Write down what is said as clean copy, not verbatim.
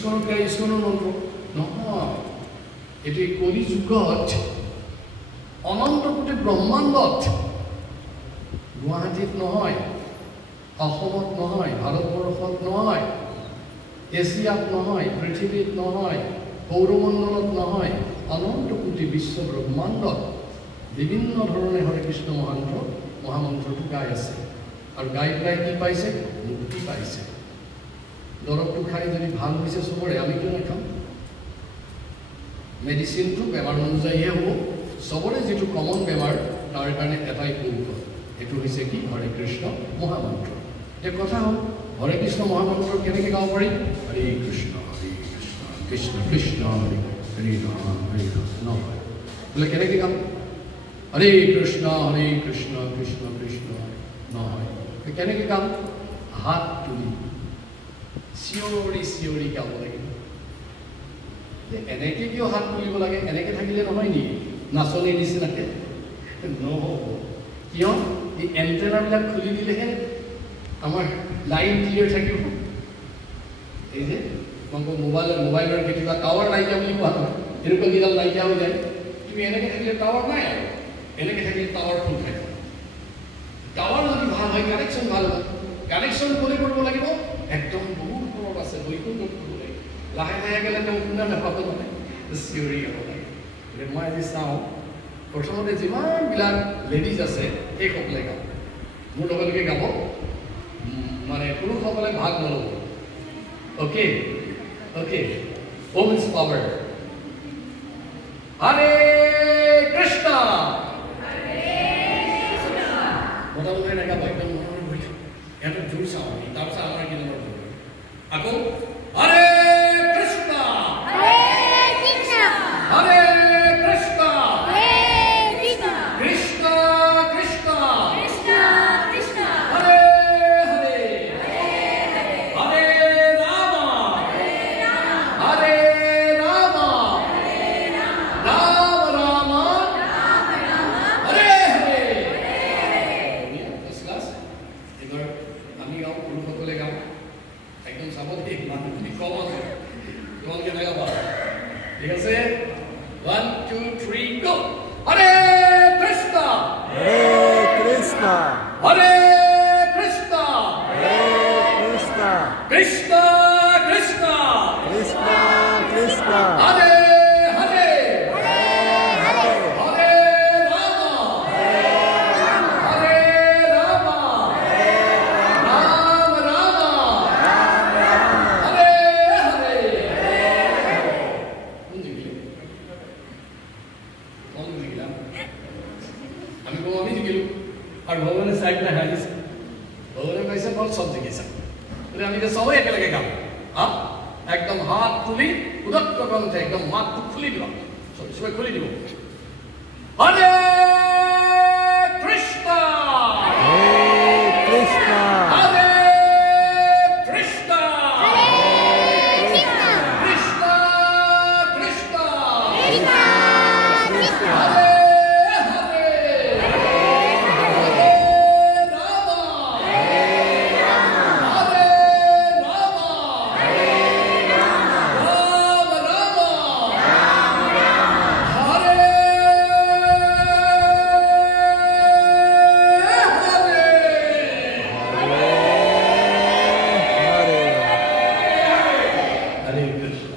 ইস্কনৰ মন্ত্ৰ নহয় এটি কলি যুগত অনন্ত কোটি ব্ৰহ্মাণ্ডত গুৱাহাটীত নহয় অসমত নহয় ভাৰতবৰ্ষত নহয় এছিয়াত নহয় পৃথিৱীত নহয় সৌৰমণ্ডলত নহয় অনন্ত কোটি বিশ্ব ব্ৰহ্মাণ্ডত বিভিন্ন ধৰণে হৰে কৃষ্ণ মহামন্ত্ৰটো গাই আছে আৰু গাই পেলাই কি পাইছে মুক্তি পাইছে দৰৱটো খাই যদি ভাল হৈছে চবৰে আমি কিয় নাখাম মেডিচিনটো বেমাৰ অনুযায়ীহে হ'ব চবৰে যিটো কমন বেমাৰ তাৰ কাৰণে এটাই কৌশল এইটো হৈছে কি হৰে কৃষ্ণ মহামন্ত্ৰ এতিয়া কথা হ'ল হৰে কৃষ্ণ মহামন্ত্ৰ কেনেকৈ গাব পাৰি হৰে কৃষ্ণ কৃষ্ণ কৃষ্ণ হৰে হৰে ৰাম নহয় বোলে কেনেকৈ গাম হৰে কৃষ্ণ কৃষ্ণ কৃষ্ণ নহয় কেনেকৈ গাম হাত তুলি চিঞৰি গাব লাগিব এনেকৈ কিয় হাত তুলিব লাগে এনেকৈ থাকিলে নহয় নেকি নাচনীৰ নিচিনাকৈ নহ'ব কিয় এই এণ্টেনাবিলাক খুলি দিলেহে আমাৰ লাইন ক্লিয়াৰ থাকিব এই যে মোবাইলৰ কেতিয়াবা টাৱাৰ নাইকিয়া বুলি কোৱা হয় এনেকুৱা কেইডাল নাইকিয়া হৈ যায় তুমি এনেকৈ থাকিলে টাৱাৰ নাই আৰু এনেকৈ থাকিলে টাৱাৰ ফুল থাকে টাৱাৰ যদি ভাল হয় কানেকশ্যন ভাল হয় কানেকশ্যন কৰিব লাগিব একদম বহুত দূৰত আছে বৈকুণ্ঠত কৰিব লাগিব লাহে লাহে গ'লে তেওঁ কোনে নাপাব মানে চিঞৰি গাব লাগে মই আজি চাওঁ প্ৰথমতে যিমানবিলাক লেডিজ আছে সেইসকলে গাব মোৰ লগে গাব মানে পুৰুষসকলে ভাগ নল'ব okay women's power Hare Krishna মোটামুটি নাগাব একদম মনৰ বহি এটা জোৰ চাওঁ আমি তাৰপিছত আমাৰ কি নম্বৰ জোৰ আকৌ হৰে কৃষ্ণ হৰে একদম হাত তুলি উদত্ত কণ্ঠে একদম মাতটো খুলি দিব সবাই খুলি দিব হৰে কৃষ্ণ হৰে কৃষ্ণ কৃষ্ণ কৃষ্ণ হৰে Hare Krishna.